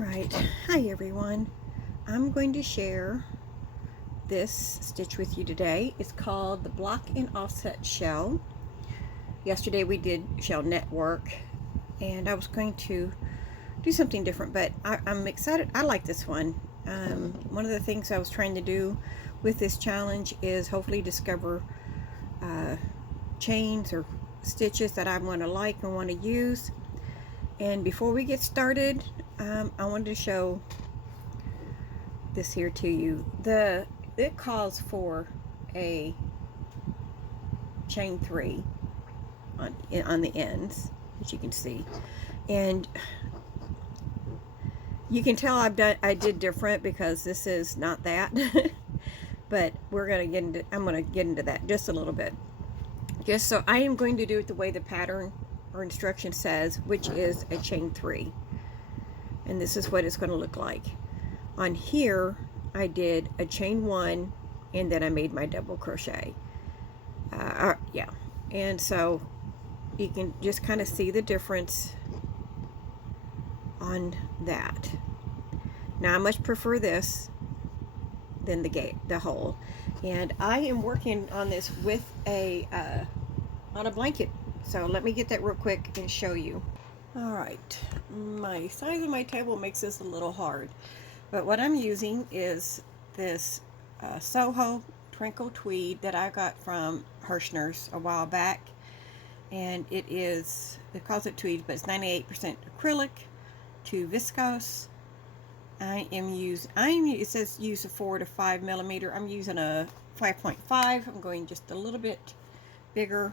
Alright, hi everyone. I'm going to share this stitch with you today. It's called the Block and Offset Shell. Yesterday we did shell network and I was going to do something different, but I'm excited. I like this one. One of the things I was trying to do with this challenge is hopefully discover chains or stitches that I want to like and want to use. And before we get started, I wanted to show this here to you. It calls for a chain 3 on the ends, as you can see, and you can tell I did different because this is not that. But I'm gonna get into that just a little bit. Just so I am going to do it the way the pattern or instruction says, which is a chain 3, and this is what it's going to look like. On here I did a chain 1 and then I made my double crochet. Yeah, and so you can just kind of see the difference on that. Now I much prefer this than the hole, and I am working on this with on a blanket. So let me get that real quick and show you. Alright, my size of my table makes this a little hard, but what I'm using is this Soho Twinkle Tweed that I got from Hirschner's a while back, and it calls it tweed, but it's 98% acrylic to viscose. It says use a 4 to 5 millimeter. I'm using a 5.5. I'm going just a little bit bigger,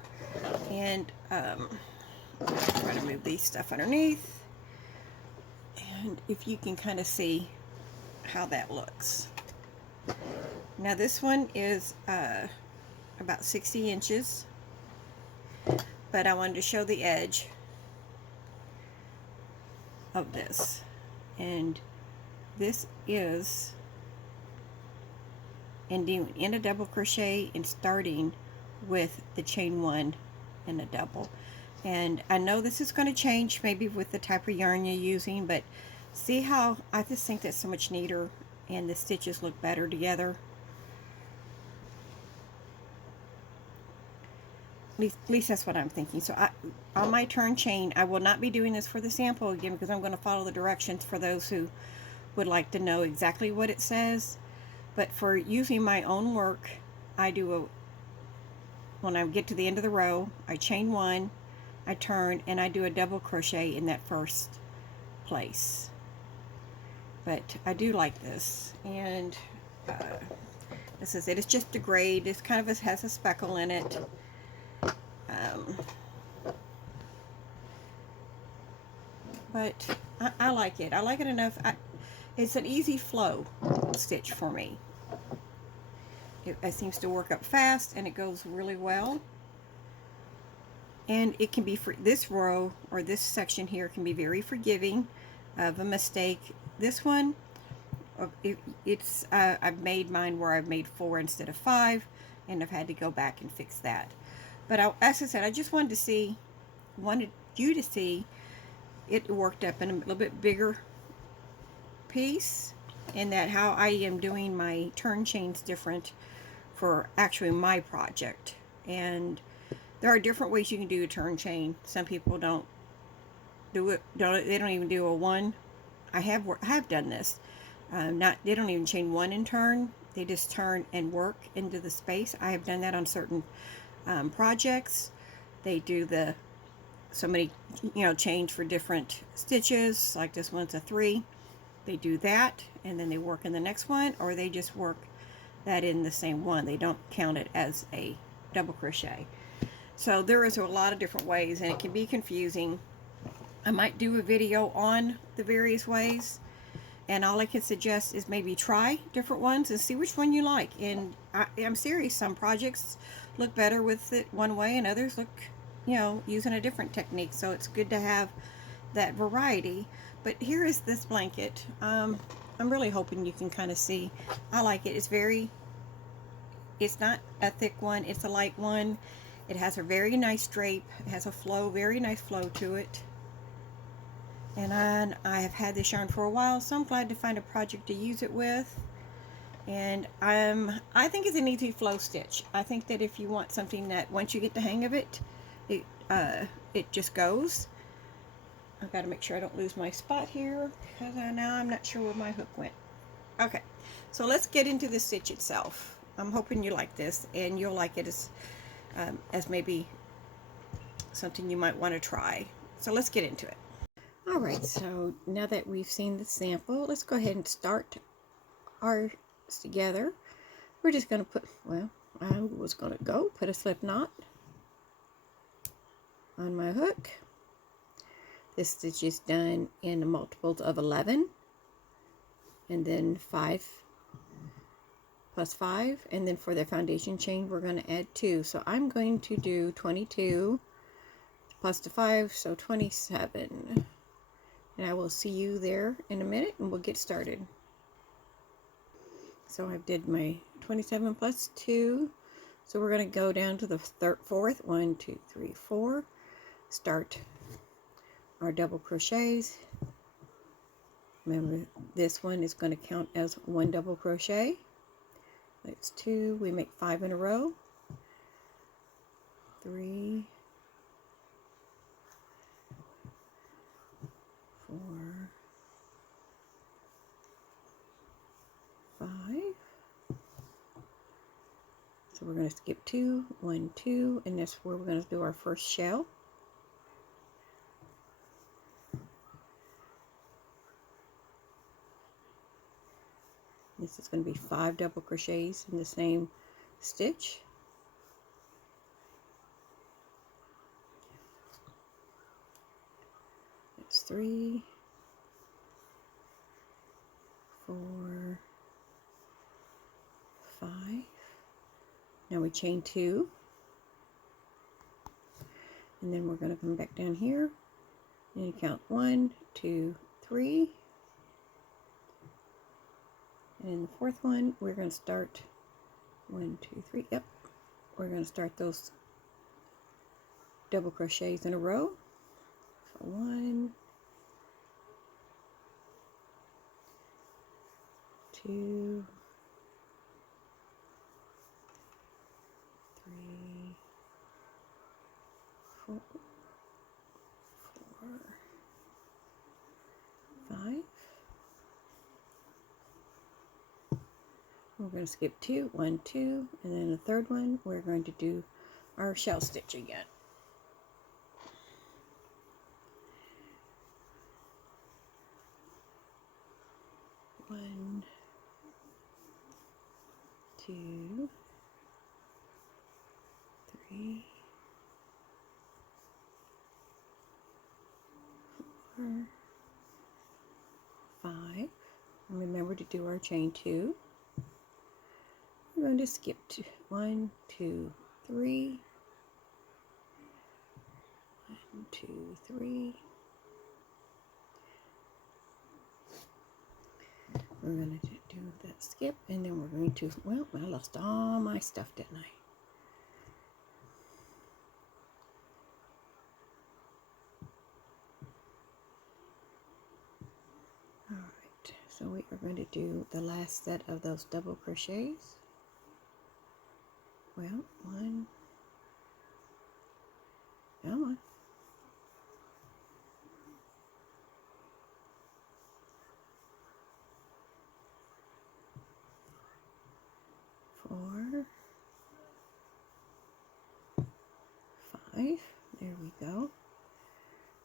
and try to move these stuff underneath, and if you can kind of see how that looks. Now this one is about 60 inches, but I wanted to show the edge of this, and this is ending in a double crochet and starting with the chain 1 and a double. And I know this is going to change maybe with the type of yarn you're using, but see how I just think that's so much neater and the stitches look better together. At least that's what I'm thinking. So on my turn chain, I will not be doing this for the sample again because I'm going to follow the directions for those who would like to know exactly what it says. But for using my own work, when I get to the end of the row, I chain 1, I turn, and I do a double crochet in that first place. But I do like this, and this is it. It's just a grade. It's kind of has a speckle in it. But I like it. I like it enough. It's an easy flow stitch for me. It seems to work up fast, and it goes really well. And it can be, for this row or this section here, can be very forgiving of a mistake. This one, I've made mine where I've made 4 instead of 5, and I've had to go back and fix that. But as I said, I just wanted you to see it worked up in a little bit bigger piece, and that how I am doing my turn chains different for actually my project. And there are different ways you can do a turn chain. Some people don't do it. They don't even do a 1. I have done this. They don't even chain 1 and turn. They just turn and work into the space. I have done that on certain projects. They do so many chains for different stitches. Like this one's a 3. They do that, and then they work in the next one, or they just work that in the same one. They don't count it as a double crochet. So there is a lot of different ways, and it can be confusing. I might do a video on the various ways, and all I can suggest is maybe try different ones and see which one you like. And I'm serious, some projects look better with it one way, and others look, using a different technique. So it's good to have that variety. But here is this blanket. I'm really hoping you can kind of see. I like it. It's not a thick one, it's a light one. It has a very nice drape. It has a flow, very nice flow to it. And I have had this yarn for a while, so I'm glad to find a project to use it with. And I think it's an easy flow stitch. I think that if you want something that once you get the hang of it, it just goes. I've got to make sure I don't lose my spot here, because now I'm not sure where my hook went. Okay, so let's get into the stitch itself. I'm hoping you like this, and you'll like it as maybe something you might want to try. So let's get into it. Alright, so now that we've seen the sample, let's go ahead and start ours together. We're just going to put, well, I was going to go put a slip knot on my hook. This stitch is done in multiples of 11, and then 5 plus 5, and then for the foundation chain we're going to add 2. So I'm going to do 22 plus the 5, so 27. And I will see you there in a minute, and we'll get started. So I did my 27 plus 2. So we're going to go down to the fourth. 1, 2, 3, 4. Start our double crochets. Remember, this one is going to count as 1 double crochet. That's 2. We make 5 in a row. 3, 4, 5. So we're going to skip 2, 1, 2, and that's where we're going to do our first shell. This is going to be 5 double crochets in the same stitch. That's 3, 4, 5. Now we chain 2, and then we're going to come back down here and count 1, 2, 3. And in the fourth one, we're going to start 1, 2, 3. Yep, we're going to start those double crochets in a row. So 1, 2, 3, 4, 5. We're going to skip 2, 1, 2, and then the third one, we're going to do our shell stitch again. One, 2, 3, 4, 5. And remember to do our chain 2. We're going to skip 1, 2, 3, 1, 2, 3. We're going to do that skip, and then we're going to, well, I lost all my stuff, didn't I? Alright, so we are going to do the last set of those double crochets. Well, 1, come on. 4, 5. There we go.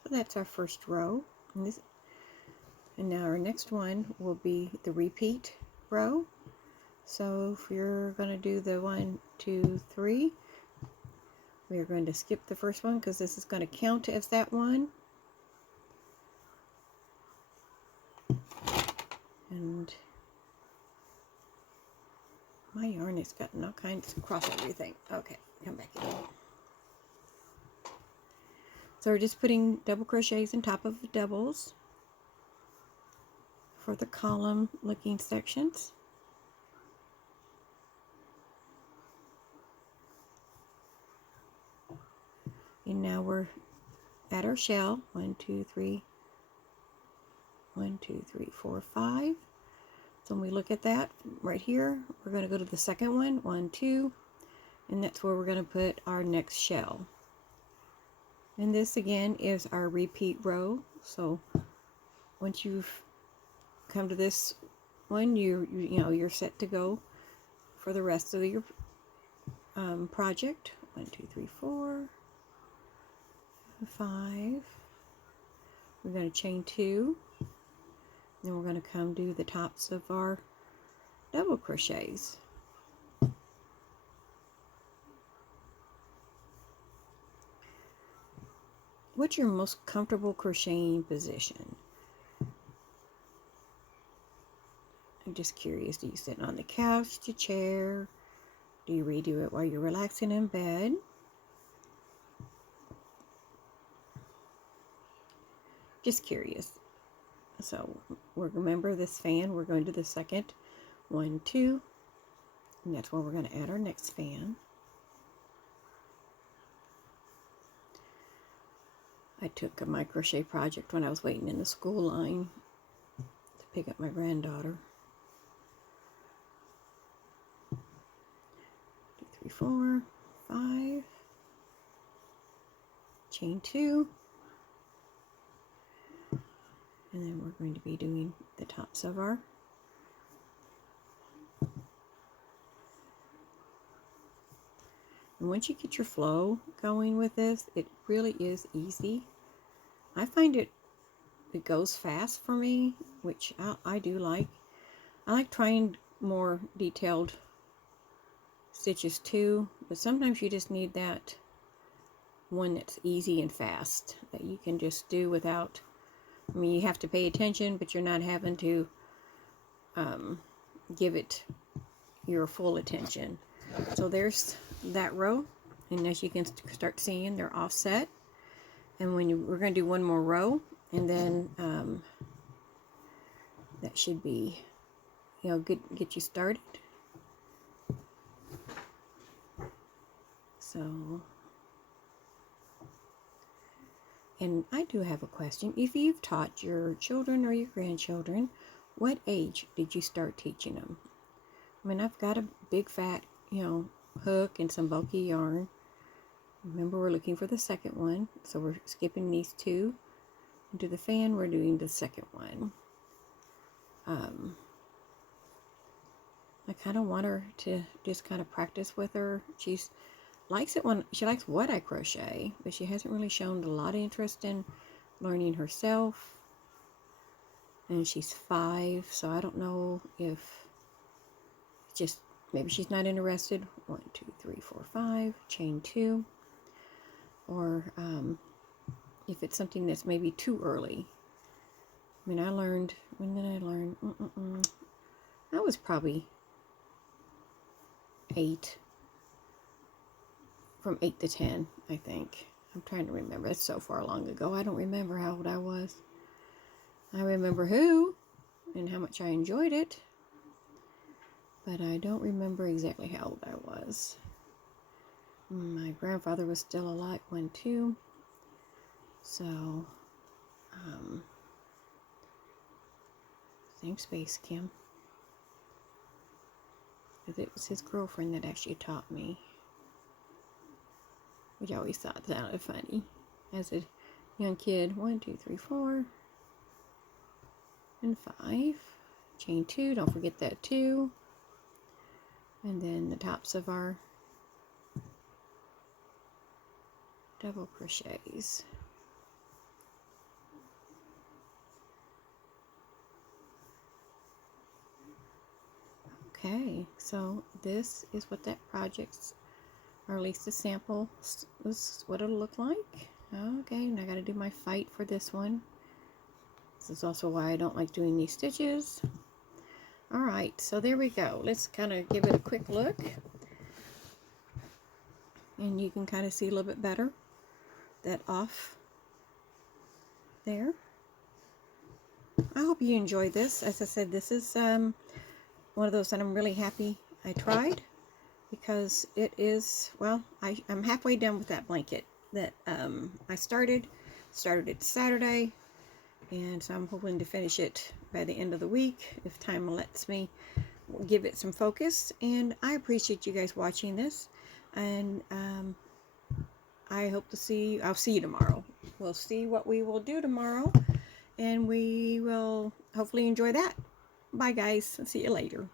So that's our first row. And now our next one will be the repeat row. So if you're going to do the 1, 2, 3, we are going to skip the first one because this is going to count as that one. And my yarn has gotten all kinds across everything. Okay, come back in. So we're just putting double crochets on top of doubles for the column looking sections. And now we're at our shell. 1, 2, 3, 1, 2, 3, 4, 5. So when we look at that right here, we're going to go to the second one, 1, 2, and that's where we're going to put our next shell. And this again is our repeat row. So once you've come to this one, you're set to go for the rest of your project. 1, 2, 3, 4, 5. We're going to chain 2. Then we're going to come do the tops of our double crochets. What's your most comfortable crocheting position? I'm just curious. Do you sit on the couch, the chair? Do you redo it while you're relaxing in bed? Just curious. So remember this fan, we're going to the second 1, 2, and that's where we're going to add our next fan. I took my crochet project when I was waiting in the school line to pick up my granddaughter. 2, 3, 4, 5, chain 2, and then we're going to be doing the tops of our and once you get your flow going with this, it really is easy. I find it goes fast for me, which I do like. I like trying more detailed stitches too, but sometimes you just need that one that's easy and fast that you can just do without, I mean, you have to pay attention, but you're not having to give it your full attention. So there's that row, and as you can start seeing, they're offset. And we're going to do one more row, and then that should be, get you started. So, and I do have a question. If you've taught your children or your grandchildren, what age did you start teaching them? I mean, I've got a big fat, hook and some bulky yarn. Remember, we're looking for the second one, so we're skipping these 2. Into the fan, we're doing the second one. I kind of want her to just kind of practice with her. She likes what I crochet, but she hasn't really shown a lot of interest in learning herself. And she's 5, so I don't know if maybe she's not interested. 1, 2, 3, 4, 5, chain 2. Or if it's something that's maybe too early. I mean, when did I learn? I was probably 8. From 8 to 10, I think. I'm trying to remember. It's so far long ago. I don't remember how old I was. I remember who and how much I enjoyed it, but I don't remember exactly how old I was. My grandfather was still alive when too, so same space, Kim. Because it was his girlfriend that actually taught me, which I always thought sounded funny as a young kid. 1, 2, 3, 4, and 5. Chain 2. Don't forget that 2. And then the tops of our double crochets. Okay, so this is what that project's, or at least a sample, this is what it'll look like. Okay, and I got to do my fight for this one. This is also why I don't like doing these stitches. Alright, so there we go. Let's kind of give it a quick look. And you can kind of see a little bit better that off there. I hope you enjoyed this. As I said, this is one of those that I'm really happy I tried, because it is, well, I'm halfway done with that blanket that I started it Saturday, And so I'm hoping to finish it by the end of the week if time lets me give it some focus. And I appreciate you guys watching this, and I hope to see you. I'll see you tomorrow. We'll see what we will do tomorrow, and we will hopefully enjoy that. Bye guys, see you later.